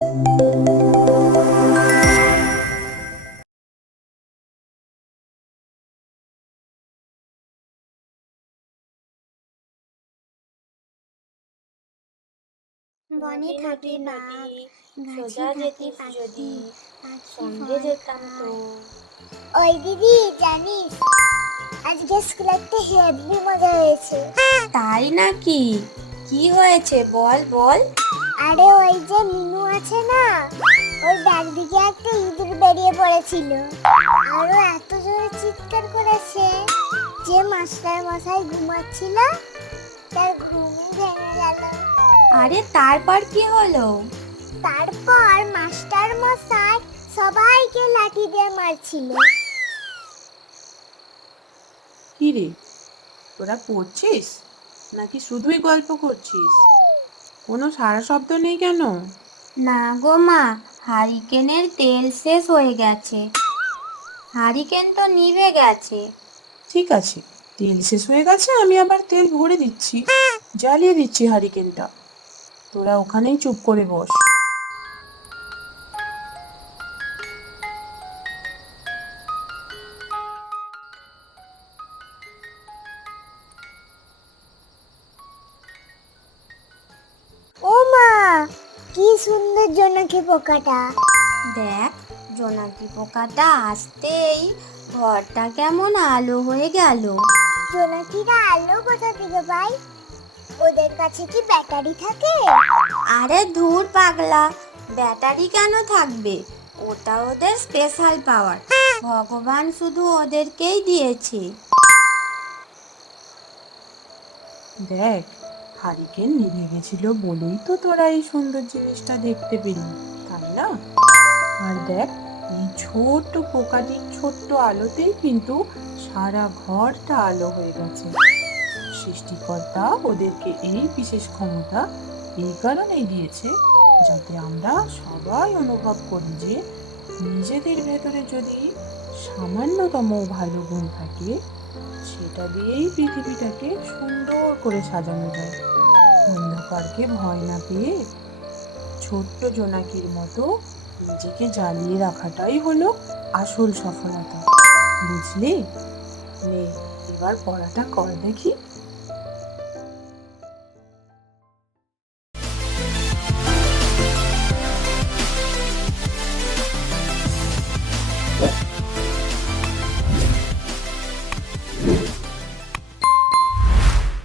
বনে নদী থাকে নদী বাঘ, নদী, গাছে সোজা থাকে যেতিস পাখি, যদি পাখি সঙ্গে ফল যেতাম তো। খায়। ওই দিদি, জানিস আজকে স্কুলে একটা হেভি মজা হয়েছে। তাই নাকি? কি হয়েছে বল বল। আরে ওই যে মিনু আছে না, ওর ডাক দিকে একটা ইঁদুর বেরিয়ে পড়েছিল। আরো এত জোরে চিৎকার করেছে যে মাস্টার মশাই ঘুমাচ্ছিল, তার ঘুমই ভেঙে গেল। আরে তারপর কি হলো? তারপর মাস্টার মশাই সবাইকে লাঠি দিয়ে মারছিল। কি রে, তোরা পড়ছিস নাকি শুধুই গল্প করছিস? কোনো সারা শব্দ নেই কেন? না গো মা, হারিকেনের তেল শেষ হয়ে গেছে। হারিকেন তো নিভে গেছে। ঠিক আছে, তেল শেষ হয়ে গেছে, আমি আবার তেল ভরে দিচ্ছি, জ্বালিয়ে দিচ্ছি হারিকেনটা। তোরা ওখানেই চুপ করে বস। ও মা, কি সুন্দর জোনাকি পোকাটা! দেখ, জোনাকি পোকাটা আসতেই ঘরটা কেমন আলো হয়ে গেল। জোনাকিরা আলো কোথা থেকে পায়? ওদের কাছে কি ব্যাটারি থাকে? আরে ধুর পাগলা, ব্যাটারি কেন থাকবে? ওটা ওদের স্পেশাল পাওয়ার। ভগবান শুধু ওদেরকেই দিয়েছে। দেখ, হারিকেন নিভে গেছিল বলেই তো তোরা এই সুন্দর জিনিসটা দেখতে পেলি, তাই না? আর দেখ, এই ছোট্ট পোকাটির ছোট্ট আলোতেই কিন্তু সারা ঘরটা আলো হয়ে গেছে। সৃষ্টিকর্তা ওদেরকে এই বিশেষ ক্ষমতা এই কারণেই দিয়েছে, যাতে আমরা সবাই অনুভব করি যে নিজেদের ভেতরে যদি সামান্যতম ভালো গুণ থাকে, সেটা দিয়েই পৃথিবীটাকে সুন্দর করে সাজানো যায়। অন্ধকারকে ভয় না পেয়ে ছোট্ট জোনাকির মতো নিজেকে জ্বালিয়ে রাখাটাই হলো আসল সফলতা। বুঝলি? নে, এবার পড়াটা কর দেখি।